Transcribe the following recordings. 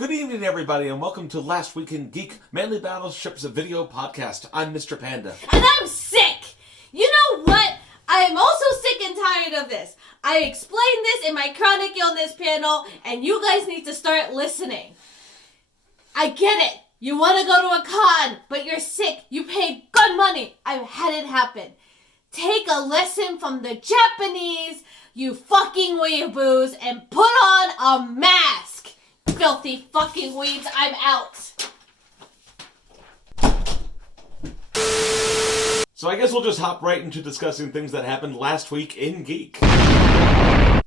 Good evening, everybody, and welcome to Last Week in Geek, Manly Battleships video podcast. I'm Mr. Panda. And I'm sick! You know what? I am also sick and tired of this. I explained this in my chronic illness panel, and you guys need to start listening. I get it. You want to go to a con, but you're sick. You paid good money. I've had it happen. Take a lesson from the Japanese, you fucking weeaboos, and put on a mask. Filthy fucking weeds, I'm out. So I guess we'll just hop right into discussing things that happened last week in Geek.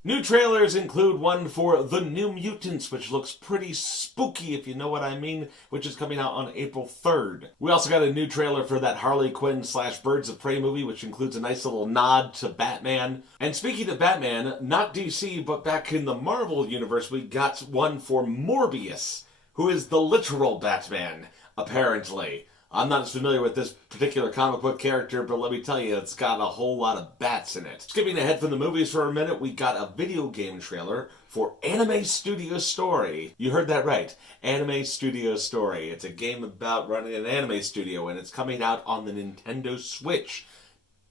New trailers include one for The New Mutants, which looks pretty spooky, if you know what I mean, which is coming out on April 3rd. We also got a new trailer for that Harley Quinn / Birds of Prey movie, which includes a nice little nod to Batman. And speaking of Batman, not DC, but back in the Marvel universe, we got one for Morbius, who is the literal Batman, apparently. I'm not as familiar with this particular comic book character, but let me tell you, it's got a whole lot of bats in it. Skipping ahead from the movies for a minute, we got a video game trailer for Anime Studio Story. You heard that right. Anime Studio Story. It's a game about running an anime studio, and it's coming out on the Nintendo Switch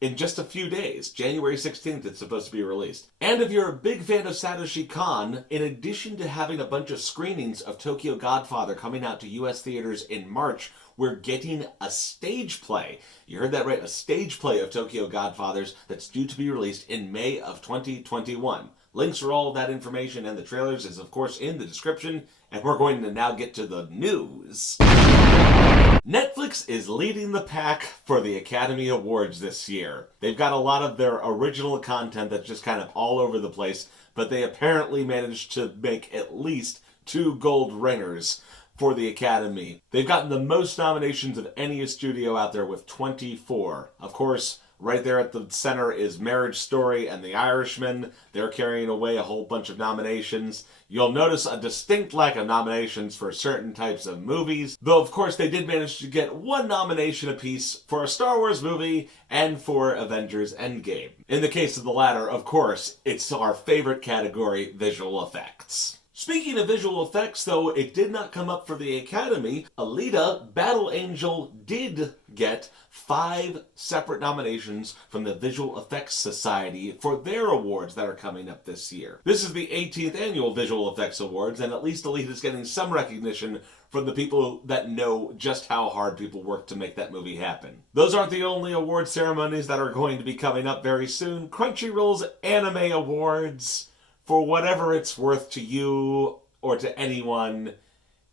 in just a few days. January 16th it's supposed to be released. And if you're a big fan of Satoshi Kon, in addition to having a bunch of screenings of Tokyo Godfather coming out to US theaters in March, we're getting a stage play. You heard that right, a stage play of Tokyo Godfathers that's due to be released in May of 2021. Links for all of that information and the trailers is, of course, in the description, and we're going to now get to the news. Netflix is leading the pack for the Academy Awards this year. They've got a lot of their original content that's just kind of all over the place, but they apparently managed to make at least 2 gold ringers for the Academy. They've gotten the most nominations of any studio out there with 24. Of course, right there at the center is Marriage Story and The Irishman. They're carrying away a whole bunch of nominations. You'll notice a distinct lack of nominations for certain types of movies, though of course they did manage to get 1 nomination apiece for a Star Wars movie and for Avengers Endgame. In the case of the latter, of course, it's our favorite category, visual effects. Speaking of visual effects, though, it did not come up for the Academy. Alita, Battle Angel did get 5 separate nominations from the Visual Effects Society for their awards that are coming up this year. This is the 18th annual Visual Effects Awards, and at least Alita is getting some recognition from the people that know just how hard people work to make that movie happen. Those aren't the only award ceremonies that are going to be coming up very soon. Crunchyroll's Anime Awards, for whatever it's worth to you or to anyone,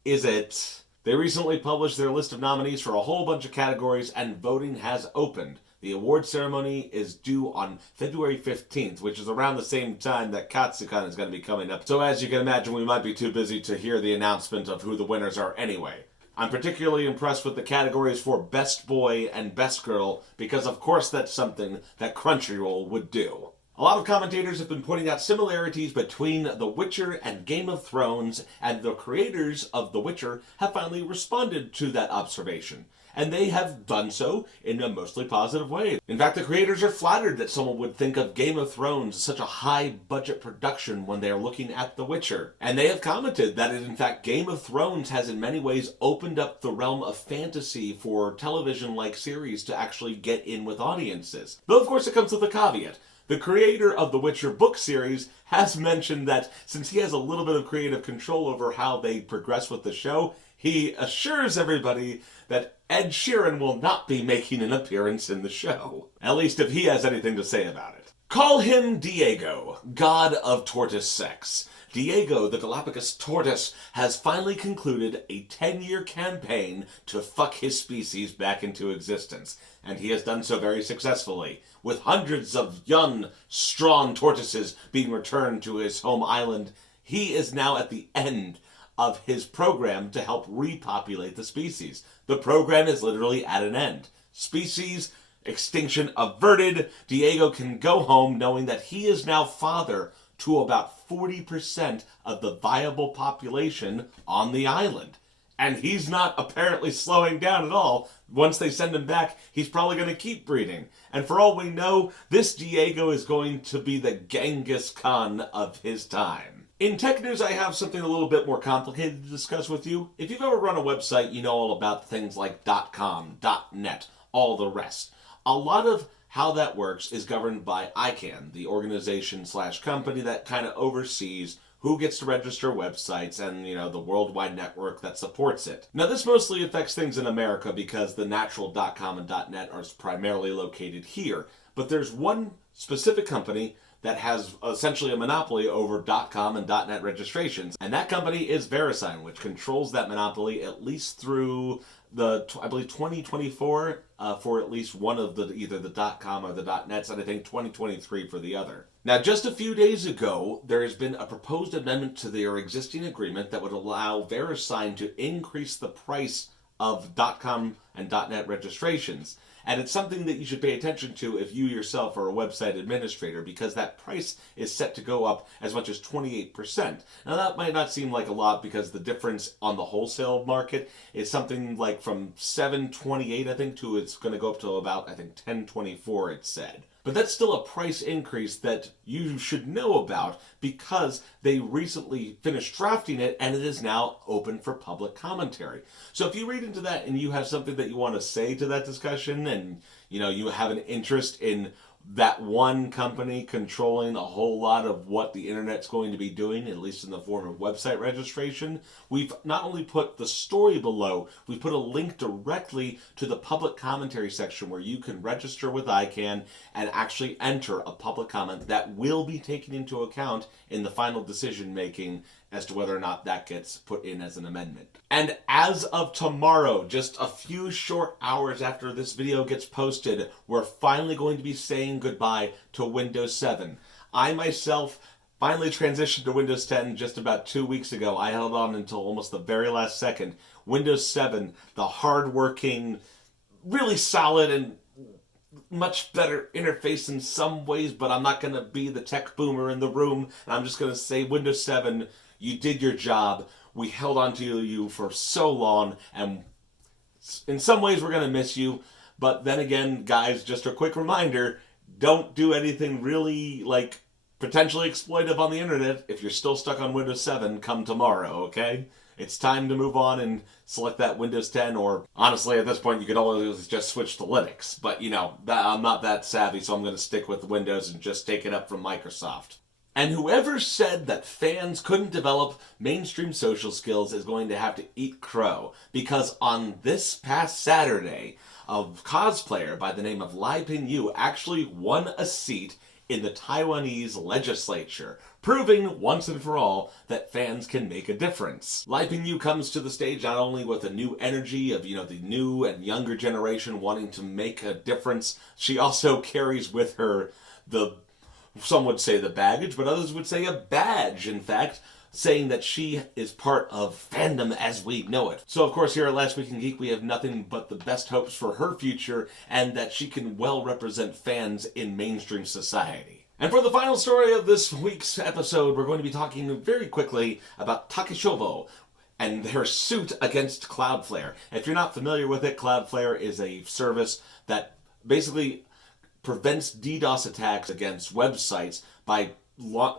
is it? They recently published their list of nominees for a whole bunch of categories, and voting has opened. The award ceremony is due on February 15th, which is around the same time that Katsucon is going to be coming up. So as you can imagine, we might be too busy to hear the announcement of who the winners are anyway. I'm particularly impressed with the categories for Best Boy and Best Girl, because of course that's something that Crunchyroll would do. A lot of commentators have been pointing out similarities between The Witcher and Game of Thrones, and the creators of The Witcher have finally responded to that observation. And they have done so in a mostly positive way. In fact, the creators are flattered that someone would think of Game of Thrones as such a high-budget production when they are looking at The Witcher. And they have commented that, in fact, Game of Thrones has in many ways opened up the realm of fantasy for television-like series to actually get in with audiences. Though, of course, it comes with a caveat. The creator of the Witcher book series has mentioned that since he has a little bit of creative control over how they progress with the show, he assures everybody that Ed Sheeran will not be making an appearance in the show. At least if he has anything to say about it. Call him Diego, god of tortoise sex. Diego, the Galapagos tortoise, has finally concluded a 10-year campaign to fuck his species back into existence. And he has done so very successfully, with hundreds of young, strong tortoises being returned to his home island. He is now at the end of his program to help repopulate the species. The program is literally at an end. Species extinction averted. Diego can go home knowing that he is now father to about 40% of the viable population on the island. And he's not apparently slowing down at all. Once they send him back, he's probably going to keep breeding. And for all we know, this Diego is going to be the Genghis Khan of his time. In tech news, I have something a little bit more complicated to discuss with you. If you've ever run a website, you know all about things like .com, .net, all the rest. A lot of how that works is governed by ICANN, the organization slash company that kind of oversees who gets to register websites and, the worldwide network that supports it. Now, this mostly affects things in America because the natural .com and .net are primarily located here. But there's one specific company that has essentially a monopoly over .com and .net registrations. And that company is VeriSign, which controls that monopoly at least through I believe 2024 for at least one of either the .com or the .nets, and I think 2023 for the other. Now, just a few days ago, there has been a proposed amendment to their existing agreement that would allow VeriSign to increase the price of .com and .net registrations. And it's something that you should pay attention to if you yourself are a website administrator, because that price is set to go up as much as 28%. Now, that might not seem like a lot because the difference on the wholesale market is something like from $7.28, I think, to it's going to go up to about, I think, $10.24, it said. But that's still a price increase that you should know about because they recently finished drafting it and it is now open for public commentary. So if you read into that and you have something that you want to say to that discussion and you have an interest in that one company controlling a whole lot of what the internet's going to be doing, at least in the form of website registration, we've not only put the story below, we've put a link directly to the public commentary section where you can register with ICANN and actually enter a public comment that will be taken into account in the final decision making as to whether or not that gets put in as an amendment. And as of tomorrow, just a few short hours after this video gets posted, we're finally going to be saying goodbye to Windows 7. I myself finally transitioned to Windows 10 just about 2 weeks ago. I held on until almost the very last second. Windows 7, the hard-working, really solid and much better interface in some ways, but I'm not going to be the tech boomer in the room. I'm just going to say Windows 7, you did your job. We held on to you for so long, and in some ways we're going to miss you. But then again, guys, just a quick reminder, don't do anything really, potentially exploitive on the internet if you're still stuck on Windows 7 come tomorrow, okay? It's time to move on and select that Windows 10, or honestly, at this point, you could always just switch to Linux. But, I'm not that savvy, so I'm going to stick with Windows and just take it up from Microsoft. And whoever said that fans couldn't develop mainstream social skills is going to have to eat crow, because on this past Saturday, a cosplayer by the name of Lai Ping-yu actually won a seat in the Taiwanese legislature, proving once and for all that fans can make a difference. Lai Ping-yu comes to the stage not only with a new energy of, the new and younger generation wanting to make a difference, she also carries with her some would say the baggage, but others would say a badge, in fact, saying that she is part of fandom as we know it. So, of course, here at Last Week in Geek, we have nothing but the best hopes for her future and that she can well represent fans in mainstream society. And for the final story of this week's episode, we're going to be talking very quickly about Takeshobo and their suit against Cloudflare. If you're not familiar with it, Cloudflare is a service that basically prevents DDoS attacks against websites by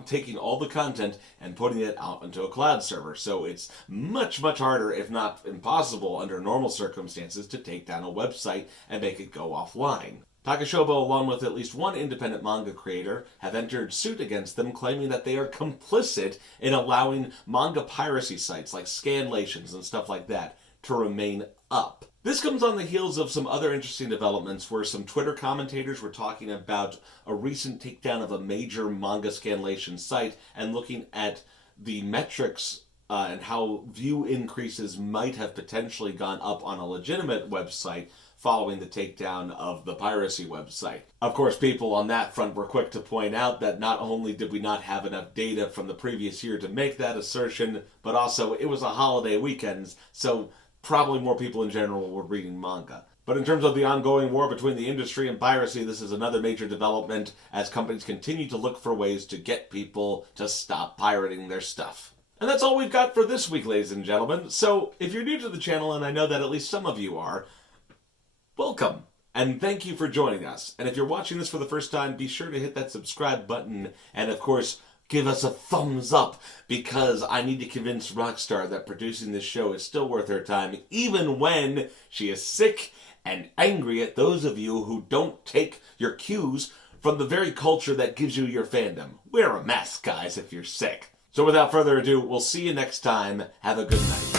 taking all the content and putting it out onto a cloud server. So it's much, much harder, if not impossible, under normal circumstances to take down a website and make it go offline. Takeshobo, along with at least one independent manga creator, have entered suit against them, claiming that they are complicit in allowing manga piracy sites like Scanlations and stuff like that to remain up. This comes on the heels of some other interesting developments where some Twitter commentators were talking about a recent takedown of a major manga scanlation site and looking at the metrics and how view increases might have potentially gone up on a legitimate website following the takedown of the piracy website. Of course, people on that front were quick to point out that not only did we not have enough data from the previous year to make that assertion, but also it was a holiday weekend, so probably more people in general were reading manga. But in terms of the ongoing war between the industry and piracy, this is another major development as companies continue to look for ways to get people to stop pirating their stuff. And that's all we've got for this week, ladies and gentlemen. So if you're new to the channel, and I know that at least some of you are, welcome. And thank you for joining us. And if you're watching this for the first time, be sure to hit that subscribe button and, of course, give us a thumbs up, because I need to convince Roxstar that producing this show is still worth her time, even when she is sick and angry at those of you who don't take your cues from the very culture that gives you your fandom. Wear a mask, guys, if you're sick. So without further ado, we'll see you next time. Have a good night.